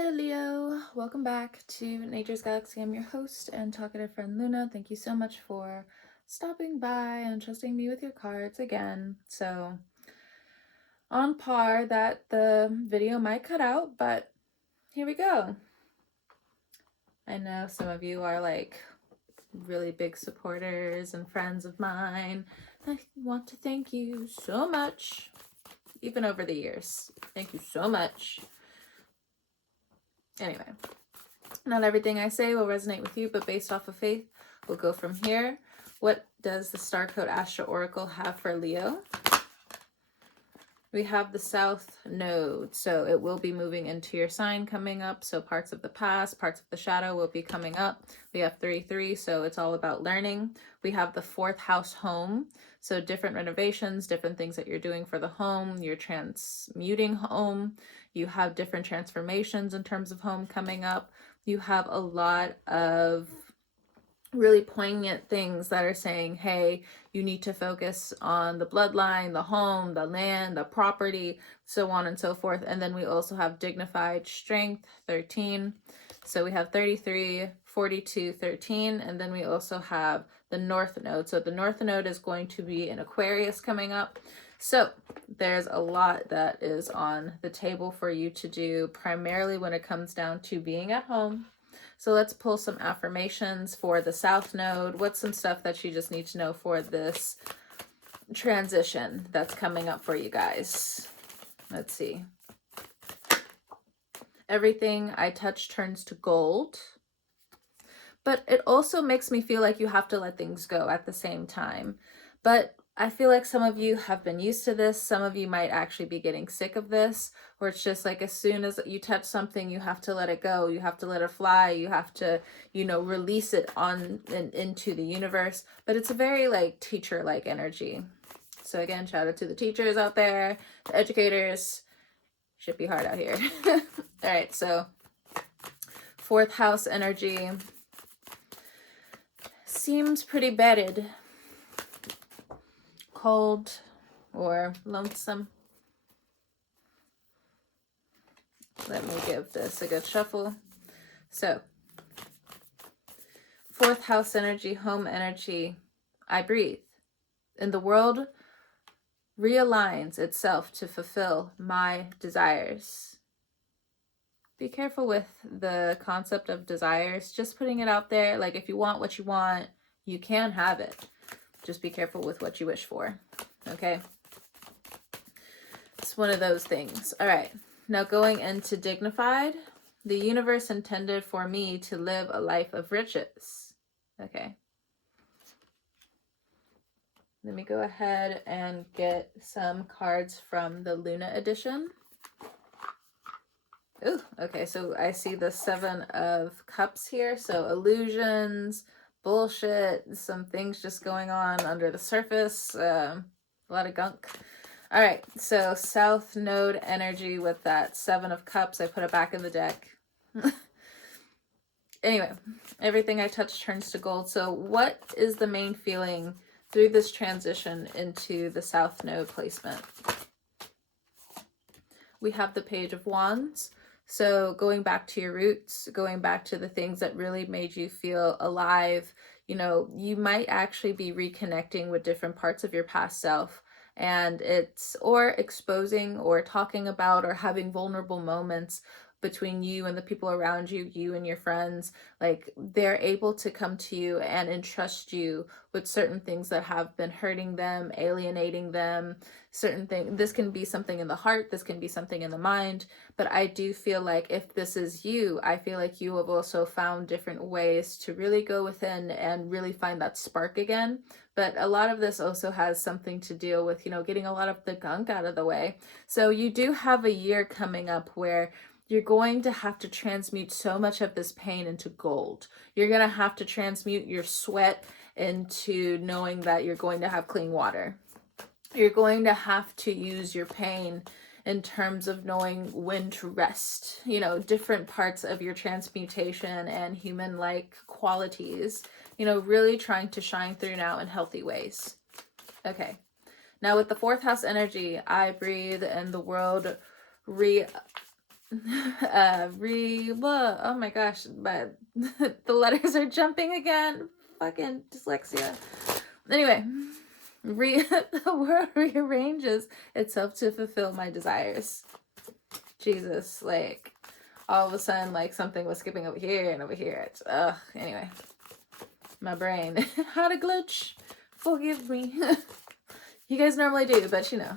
Hello, Leo. Welcome back to Nature's Galaxy. I'm your host and talkative friend Luna. Thank you so much for stopping by and trusting me with your cards again. So, on par that the video might cut out, but here we go. I know some of you are like really big supporters and friends of mine. I want to thank you so much, even over the years. Thank you so much. Anyway, not everything I say will resonate with you, but based off of faith, we'll go from here. What does the Star Code Astro Oracle have for Leo? We have the South Node, so it will be moving into your sign coming up. So parts of the past, parts of the shadow will be coming up. We have 3-3, so it's all about learning. We have the 4th house home, so different renovations, different things that you're doing for the home. You're transmuting home. You have different transformations in terms of home coming up. You have a lot of really poignant things that are saying, hey, you need to focus on the bloodline, the home, the land, the property, so on and so forth. And then we also have Dignified, Strength, 13. So we have 33, 42, 13. And then we also have the North Node. So the North Node is going to be in Aquarius coming up. So there's a lot that is on the table for you to do, primarily when it comes down to being at home. So let's pull some affirmations for the South Node. What's some stuff that you just need to know for this transition that's coming up for you guys? Let's see. Everything I touch turns to gold. But it also makes me feel like you have to let things go at the same time. But I feel like some of you have been used to this. Some of you might actually be getting sick of this, where it's just like as soon as you touch something, you have to let it go. You have to let it fly. You have to, release it on and into the universe. But it's a very like teacher-like energy. So again, shout out to the teachers out there, the educators. Should be hard out here. All right, so 4th house energy seems pretty bedded. Cold or lonesome. Let me give this a good shuffle. So 4th house energy, home energy. I breathe. And the world realigns itself to fulfill my desires. Be careful with the concept of desires. Just putting it out there. Like if you want what you want, you can have it. Just be careful with what you wish for, okay? It's one of those things. All right, now going into Dignified. The universe intended for me to live a life of riches. Okay. Let me go ahead and get some cards from the Luna edition. Ooh, okay, so I see the 7 of Cups here. So illusions, bullshit, some things just going on under the surface, a lot of gunk. All right, so South Node energy with that 7 of Cups. I put it back in the deck. Anyway, everything I touch turns to gold. So what is the main feeling through this transition into the South Node placement? We have the Page of Wands. So going back to your roots, going back to the things that really made you feel alive, you might actually be reconnecting with different parts of your past self. And or exposing or talking about or having vulnerable moments between you and the people around you, you and your friends. Like they're able to come to you and entrust you with certain things that have been hurting them, alienating them, certain things. This can be something in the heart, this can be something in the mind, but I do feel like if this is you, I feel like you have also found different ways to really go within and really find that spark again. But a lot of this also has something to deal with, getting a lot of the gunk out of the way. So you do have a year coming up where you're going to have to transmute so much of this pain into gold. You're going to have to transmute your sweat into knowing that you're going to have clean water. You're going to have to use your pain in terms of knowing when to rest, different parts of your transmutation and human-like qualities, really trying to shine through now in healthy ways. Okay. Now with the 4th house energy, I breathe and the world Oh my gosh, but the letters are jumping again. Fucking dyslexia. Anyway, the world rearranges itself to fulfill my desires. Jesus, like, all of a sudden, like, something was skipping over here and over here. Anyway. My brain had a glitch. Forgive me. You guys normally do, but you know.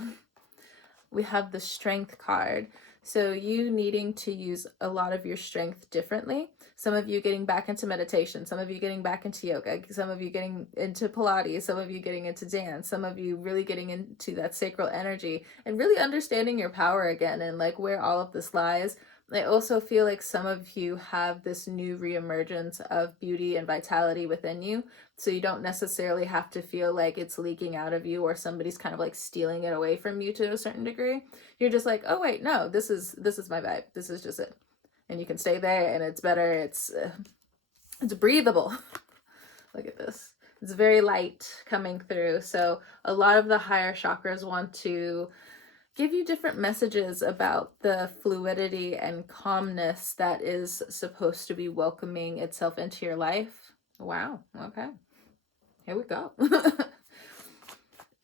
We have the strength card. So you needing to use a lot of your strength differently. Some of you getting back into meditation, some of you getting back into yoga, some of you getting into Pilates, some of you getting into dance, some of you really getting into that sacral energy and really understanding your power again and like where all of this lies. I also feel like some of you have this new reemergence of beauty and vitality within you. So you don't necessarily have to feel like it's leaking out of you or somebody's kind of like stealing it away from you to a certain degree. You're just like, oh wait, no, this is my vibe. This is just it. And you can stay there and it's better. It's breathable. Look at this. It's very light coming through. So a lot of the higher chakras want to give you different messages about the fluidity and calmness that is supposed to be welcoming itself into your life. Wow. Okay. Here we go.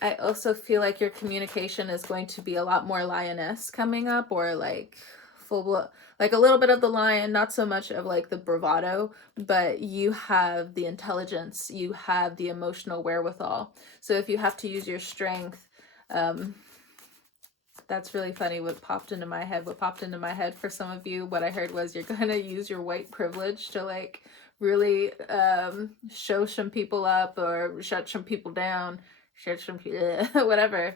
I also feel like your communication is going to be a lot more lioness coming up, or like full blood, like a little bit of the lion, not so much of like the bravado, but you have the intelligence, you have the emotional wherewithal. So if you have to use your strength, that's really funny. What popped into my head for some of you, what I heard was you're going to use your white privilege to like really show some people up or shut some people down, shut some people, whatever.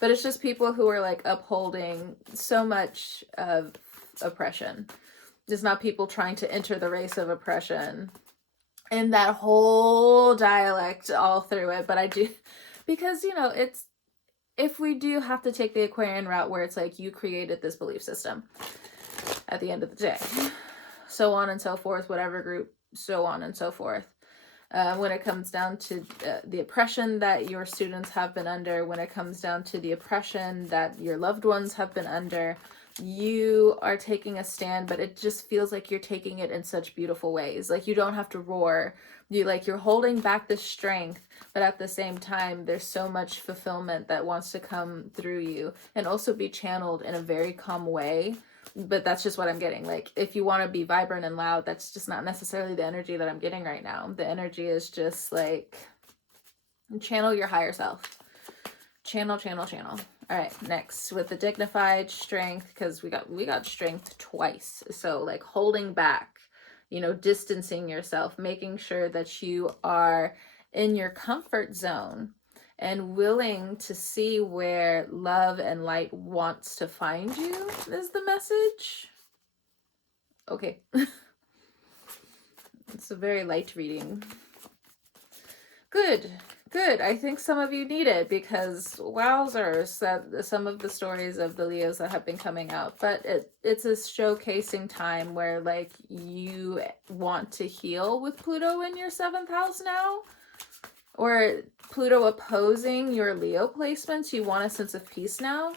But it's just people who are like upholding so much of oppression. It's not people trying to enter the race of oppression and that whole dialect all through it. But I do, because, you know, it's, if we do have to take the Aquarian route where it's like you created this belief system at the end of the day, so on and so forth, whatever group, so on and so forth. When it comes down to the oppression that your students have been under, when it comes down to the oppression that your loved ones have been under, you are taking a stand, but it just feels like you're taking it in such beautiful ways. Like you don't have to roar. You're holding back the strength, but at the same time, there's so much fulfillment that wants to come through you and also be channeled in a very calm way. But that's just what I'm getting. Like, if you want to be vibrant and loud, that's just not necessarily the energy that I'm getting right now. The energy is just like, channel your higher self. Channel. All right, next with the dignified strength, because we got strength twice. So like holding back, you know, distancing yourself, making sure that you are in your comfort zone and willing to see where love and light wants to find you is the message. Okay. It's a very light reading. Good. I think some of you need it because wowzers, that some of the stories of the Leos that have been coming out, but it's a showcasing time where like you want to heal with Pluto in your 7th house now, or Pluto opposing your Leo placements. You want a sense of peace now,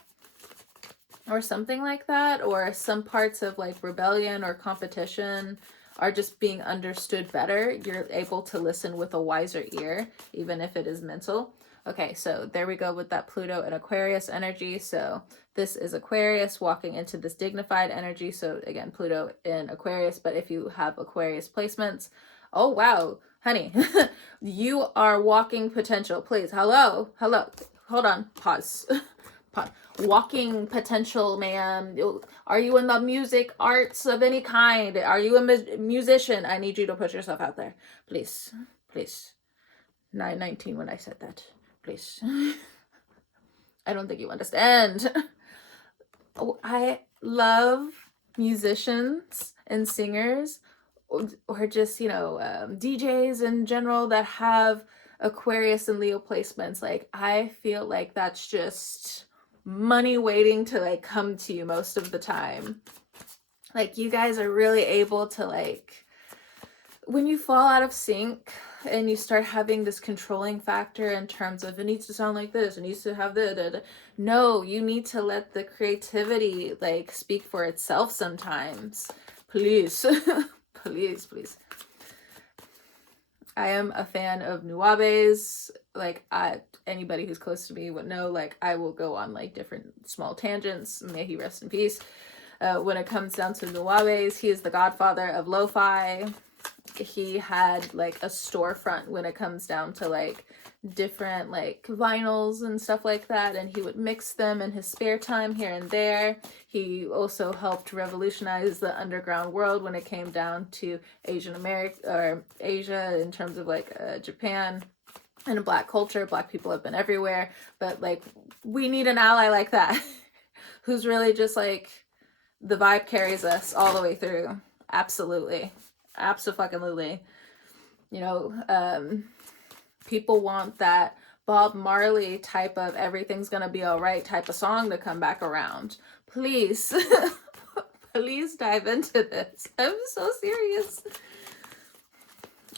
or something like that, or some parts of like rebellion or competition are just being understood better. You're able to listen with a wiser ear, even if it is mental. Okay, so there we go with that Pluto and Aquarius energy. So this is Aquarius walking into this dignified energy. So again, Pluto in Aquarius, but if you have Aquarius placements, oh wow, honey, you are walking potential. Please, hello, hold on, pause. Walking potential, man. Are you in the music arts of any kind? Are you a musician? I need you to put yourself out there, please. 919 when I said that, please. I don't think you understand. I love musicians and singers, or just, you know, DJs in general that have Aquarius and Leo placements. Like, I feel like that's just money waiting to like come to you most of the time. Like, you guys are really able to like when you fall out of sync and you start having this controlling factor in terms of it needs to sound like this, it needs to have the no, you need to let the creativity like speak for itself sometimes. Please. Please. I am a fan of Nuabe's. Like, anybody who's close to me would know, like, I will go on like different small tangents. May he rest in peace. When it comes down to Nuabe's, he is the godfather of lo-fi. He had like a storefront when it comes down to like different like vinyls and stuff like that, and he would mix them in his spare time here and there. He also helped revolutionize the underground world when it came down to Asian America or Asia in terms of like Japan and Black culture. Black people have been everywhere, but like we need an ally like that who's really just like the vibe carries us all the way through. Absolutely. Abso-fucking-lutely. You know, people want that Bob Marley type of everything's gonna be all right type of song to come back around. Please, please dive into this. I'm so serious.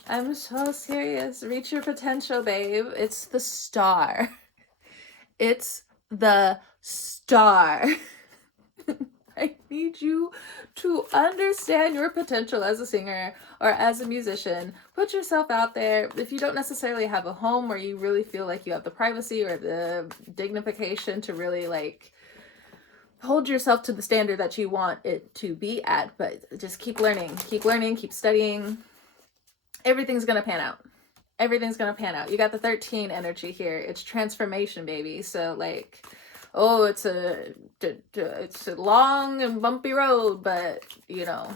I'm so serious. Reach your potential, babe. It's the star. It's the star. I need you to understand your potential as a singer or as a musician. Put yourself out there. If you don't necessarily have a home or you really feel like you have the privacy or the dignification to really like hold yourself to the standard that you want it to be at, but just keep learning, keep studying. Everything's gonna pan out. Everything's gonna pan out. You got the 13 energy here. It's transformation, baby. So like, oh, it's a long and bumpy road, but you know,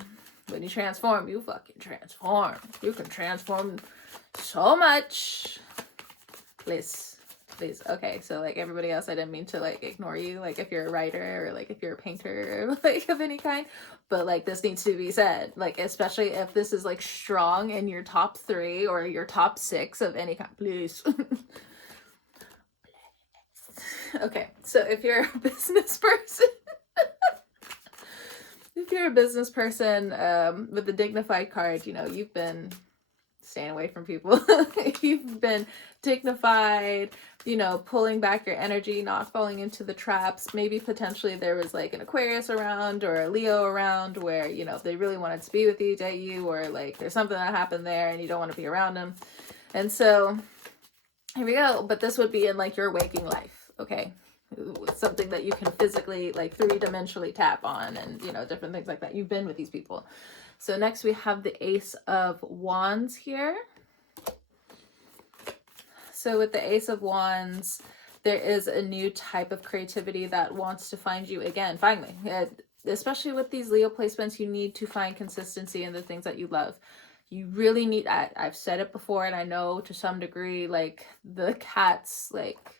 when you transform, you fucking transform. You can transform so much. Please. Okay, so like everybody else, I didn't mean to like ignore you, like if you're a writer or like if you're a painter or like of any kind, but like this needs to be said, like especially if this is like strong in your top 3 or your top 6 of any kind, please. Okay, so if you're a business person, with the Dignified card, you know, you've been staying away from people. You've been dignified, you know, pulling back your energy, not falling into the traps. Maybe potentially there was like an Aquarius around or a Leo around where, you know, they really wanted to be with you, date you, or like there's something that happened there and you don't want to be around them. And so here we go. But this would be in like your waking life, okay? Something that you can physically like 3-dimensionally tap on and, you know, different things like that. You've been with these people. So next we have the Ace of Wands here. So with the Ace of Wands, there is a new type of creativity that wants to find you again, finally. Especially with these Leo placements, you need to find consistency in the things that you love. You really need, I've said it before, and I know to some degree, like the cats, like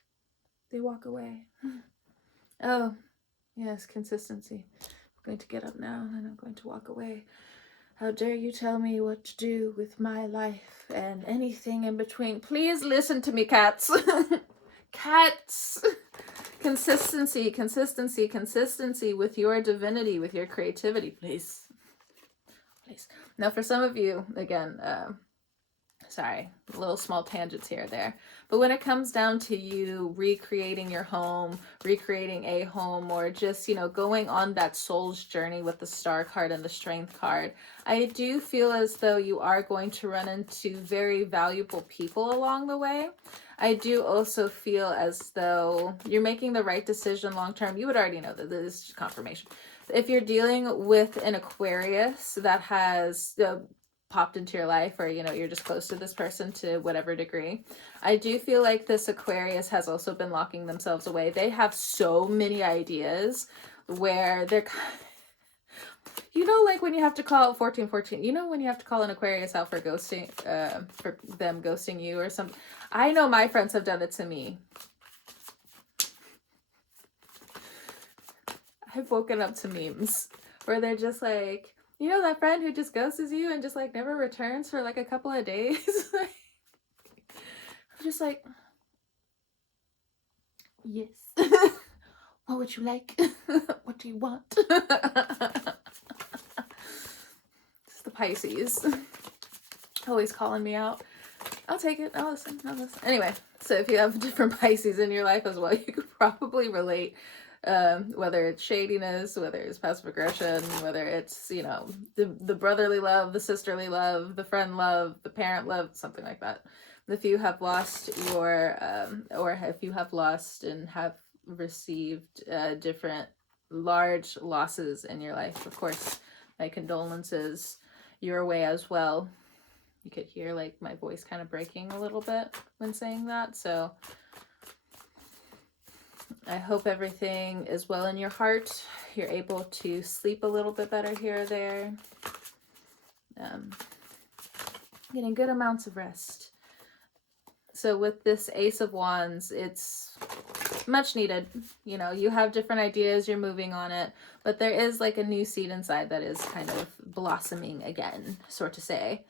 they walk away. Oh, yes, consistency. I'm going to get up now and I'm going to walk away. How dare you tell me what to do with my life and anything in between. Please listen to me, cats. Cats. Consistency with your divinity, with your creativity, please. Now, for some of you, again, sorry, little small tangents here or there. But when it comes down to you recreating your home, recreating a home, or just, you know, going on that soul's journey with the Star card and the Strength card, I do feel as though you are going to run into very valuable people along the way. I do also feel as though you're making the right decision long term. You would already know that this is confirmation. If you're dealing with an Aquarius that has popped into your life, or you know, you're just close to this person to whatever degree, I do feel like this Aquarius has also been locking themselves away. They have so many ideas where they're, you know, like when you have to call 1414, you know, when you have to call an Aquarius out for ghosting, for them ghosting you or something. I know my friends have done it to me. I've woken up to memes where they're just like, you know, that friend who just ghosts you and just like never returns for like a couple of days. I'm just like, yes. What would you like? What do you want? It's the Pisces. always calling me out. I'll take it. I'll listen. Anyway, so if you have different Pisces in your life as well, you could probably relate, whether it's shadiness, whether it's passive aggression, whether it's, you know, the brotherly love, the sisterly love, the friend love, the parent love, something like that. If you have lost your, or if you have lost and have received different large losses in your life, of course, my condolences your way as well. You could hear like my voice kind of breaking a little bit when saying that. So I hope everything is well in your heart. You're able to sleep a little bit better here or there. Getting good amounts of rest. So with this Ace of Wands, it's much needed. You know, you have different ideas, you're moving on it, but there is like a new seed inside that is kind of blossoming again, sort of say.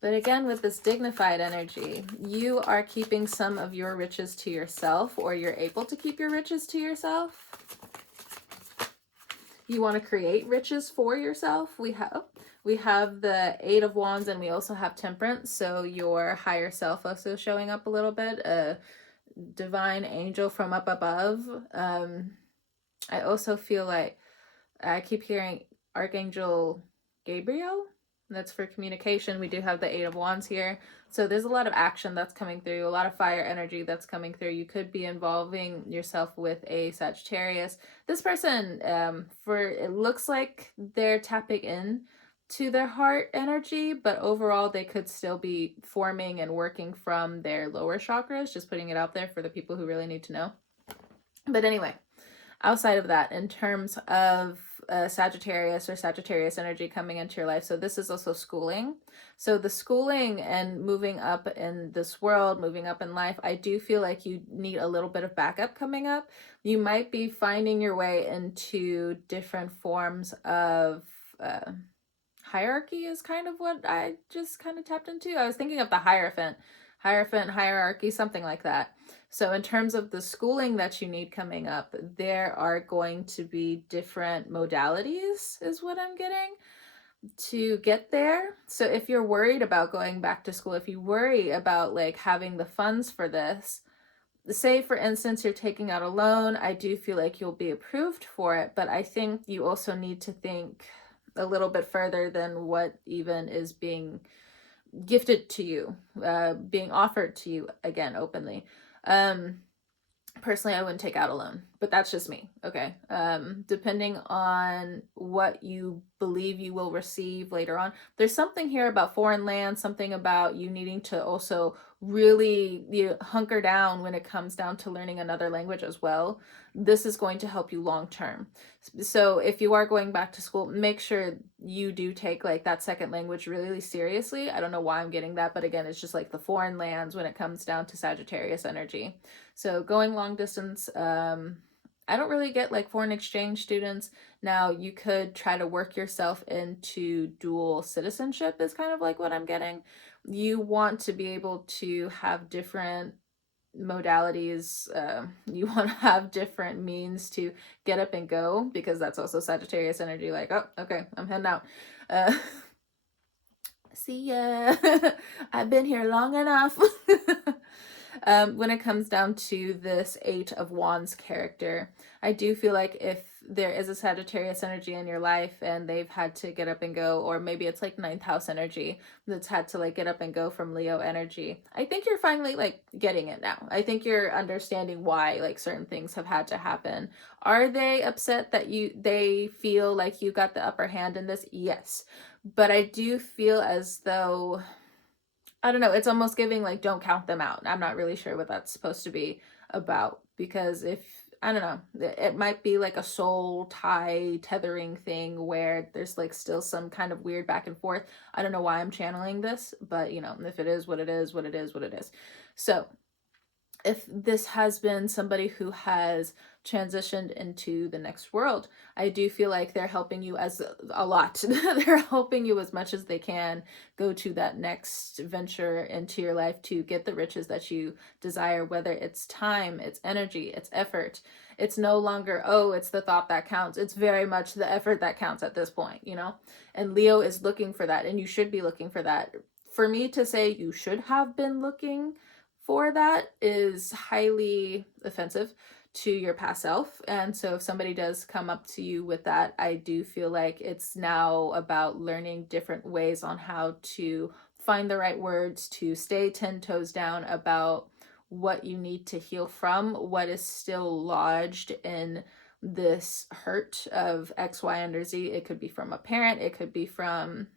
But again, with this dignified energy, you are keeping some of your riches to yourself, or you're able to keep your riches to yourself. You want to create riches for yourself. We have the Eight of Wands, and we also have Temperance. So your higher self also showing up a little bit. A divine angel from up above. I also feel like I keep hearing Archangel Gabriel. That's for communication. We do have the Eight of Wands here. So there's a lot of action that's coming through, a lot of fire energy that's coming through. You could be involving yourself with a Sagittarius. This person, it looks like they're tapping in to their heart energy, but overall they could still be forming and working from their lower chakras, just putting it out there for the people who really need to know. But anyway, outside of that, in terms of Sagittarius or Sagittarius energy coming into your life, so this is also schooling. So the schooling and moving up in this world, moving up in life, I do feel like you need a little bit of backup coming up. You might be finding your way into different forms of hierarchy is kind of what I just kind of tapped into. I was thinking of the Hierophant, hierarchy, something like that. So in terms of the schooling that you need coming up, there are going to be different modalities is what I'm getting to get there. So if you're worried about going back to school, if you worry about like having the funds for this, say for instance you're taking out a loan, I do feel like you'll be approved for it, but I think you also need to think a little bit further than what even is being gifted to you, being offered to you, again, openly. Personally, I wouldn't take out a loan, but that's just me, okay? Depending on what you believe you will receive later on. There's something here about foreign land, something about you needing to also really hunker down when it comes down to learning another language as well. This is going to help you long term. So if you are going back to school, make sure you do take like that second language really seriously. I don't know why I'm getting that, but again, it's just like the foreign lands when it comes down to Sagittarius energy. So going long distance, I don't really get like foreign exchange students. Now you could try to work yourself into dual citizenship is kind of like what I'm getting. You want to be able to have different modalities. You want to have different means to get up and go, because that's also Sagittarius energy. Like, oh, okay, I'm heading out. See ya. I've been here long enough. When it comes down to this Eight of Wands character, I do feel like if there is a Sagittarius energy in your life and they've had to get up and go, or maybe it's like ninth house energy that's had to like get up and go from Leo energy, I think you're finally like getting it now. I think you're understanding why like certain things have had to happen. Are they upset that they feel like you got the upper hand in this? Yes. But I do feel as though, I don't know, it's almost giving like don't count them out. I'm not really sure what that's supposed to be about, because if, I don't know, it might be like a soul tie tethering thing where there's like still some kind of weird back and forth. I don't know why I'm channeling this, but you know, if it is what it is, what it is, what it is. So if this has been somebody who has transitioned into the next world, I do feel like they're helping you as a lot. They're helping you as much as they can go to that next venture into your life to get the riches that you desire, whether it's time, it's energy, it's effort. It's no longer, oh, it's the thought that counts. It's very much the effort that counts at this point, you know? And Leo is looking for that, and you should be looking for that. For me to say you should have been looking for that is highly offensive to your past self. And so if somebody does come up to you with that, I do feel like it's now about learning different ways on how to find the right words to stay 10 toes down about what you need to heal from, what is still lodged in this hurt of X, Y, and Z. It could be from a parent, it could be from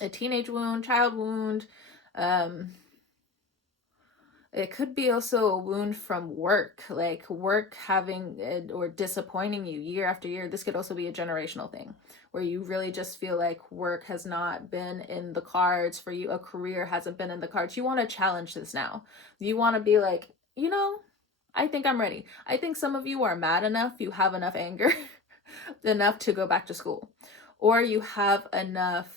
a teenage wound, child wound. It could be also a wound from work, like work having or disappointing you year after year. This could also be a generational thing where you really just feel like work has not been in the cards for you. A career hasn't been in the cards. You want to challenge this now. You want to be like, you know, I think I'm ready. I think some of you are mad enough. You have enough anger enough to go back to school, or you have enough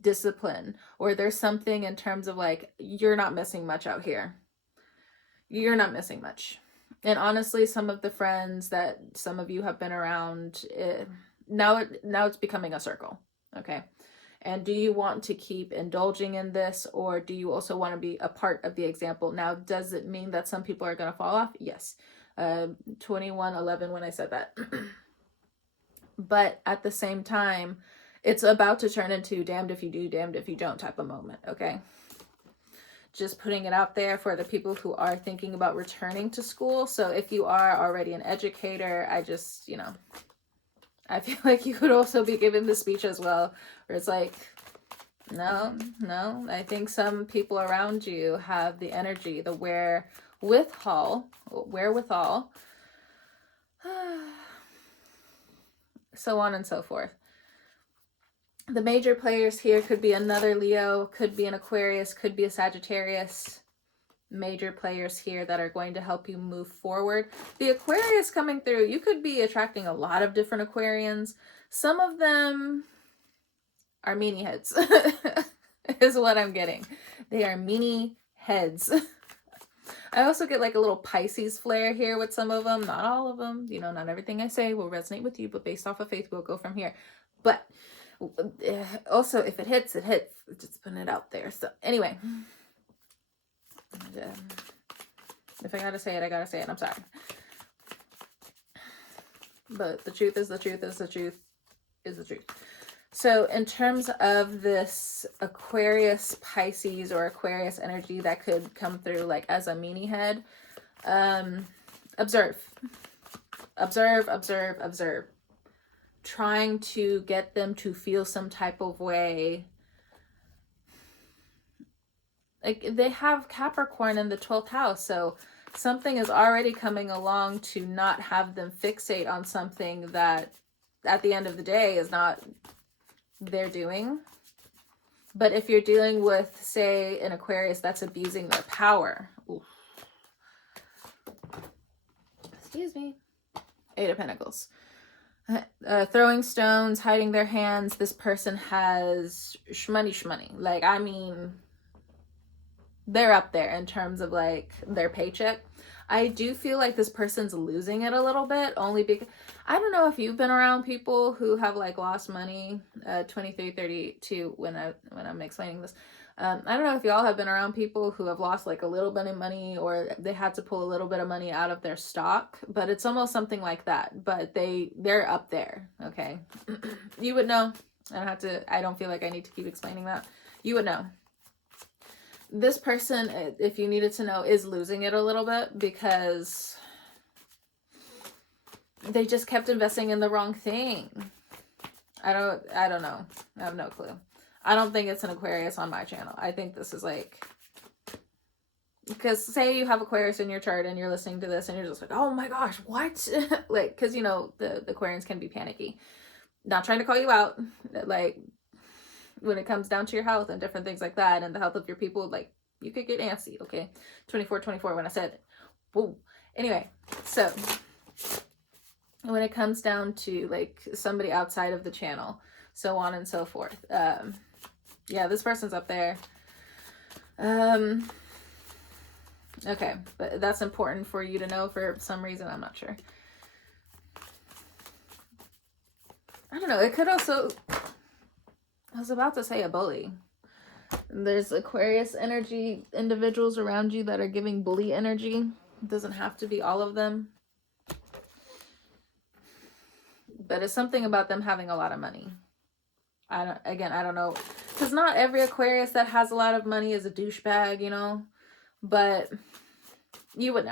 discipline, or there's something in terms of like, you're not missing much out here. You're not missing much. And honestly, some of the friends that some of you have been around, now it's becoming a circle. Okay. And do you want to keep indulging in this, or do you also want to be a part of the example? Now, does it mean that some people are going to fall off? Yes. 21:11 when I said that. But at the same time, it's about to turn into damned if you do, damned if you don't type of moment, okay? Just putting it out there for the people who are thinking about returning to school. So if you are already an educator, I just, you know, I feel like you could also be giving the speech as well, where it's like, no, I think some people around you have the energy, the wherewithal, so on and so forth. The major players here could be another Leo, could be an Aquarius, could be a Sagittarius. Major players here that are going to help you move forward. The Aquarius coming through, you could be attracting a lot of different Aquarians. Some of them are meanie heads, is what I'm getting. They are meanie heads. I also get like a little Pisces flair here with some of them, not all of them. You know, not everything I say will resonate with you, but based off of faith, we'll go from here. But also, if it hits, it hits. Just putting it out there. So anyway, if I gotta say it, I gotta say it. I'm sorry. But the truth is the truth is the truth is the truth. So in terms of this Aquarius, Pisces, or Aquarius energy that could come through like as a meanie head, observe. Trying to get them to feel some type of way. Like they have Capricorn in the 12th house, so something is already coming along to not have them fixate on something that at the end of the day is not their doing. But if you're dealing with, say, an Aquarius that's abusing their power, oof. Excuse me, 8 of Pentacles. Throwing stones, hiding their hands. This person has shmoney. Like, I mean, they're up there in terms of like their paycheck. I do feel like this person's losing it a little bit, only because I don't know if you've been around people who have like lost money. 2332 when I'm explaining this. I don't know if y'all have been around people who have lost like a little bit of money, or they had to pull a little bit of money out of their stock, but it's almost something like that. But they're up there, okay? You would know. I don't feel like I need to keep explaining that. You would know. This person, if you needed to know, is losing it a little bit because they just kept investing in the wrong thing. I don't know. I have no clue. I don't think it's an Aquarius on my channel. I think this is like, because say you have Aquarius in your chart and you're listening to this and you're just like, oh my gosh, what? Like, because you know, the Aquarians can be panicky. Not trying to call you out. Like, when it comes down to your health and different things like that and the health of your people, like, you could get antsy, okay? 24 when I said it. Whoa. Anyway, so when it comes down to like somebody outside of the channel, so on and so forth, yeah, this person's up there. Okay, but that's important for you to know for some reason. I'm not sure. I don't know. It could also... I was about to say a bully. There's Aquarius energy individuals around you that are giving bully energy. It doesn't have to be all of them. But it's something about them having a lot of money. I don't know. Because not every Aquarius that has a lot of money is a douchebag, you know. But you would know.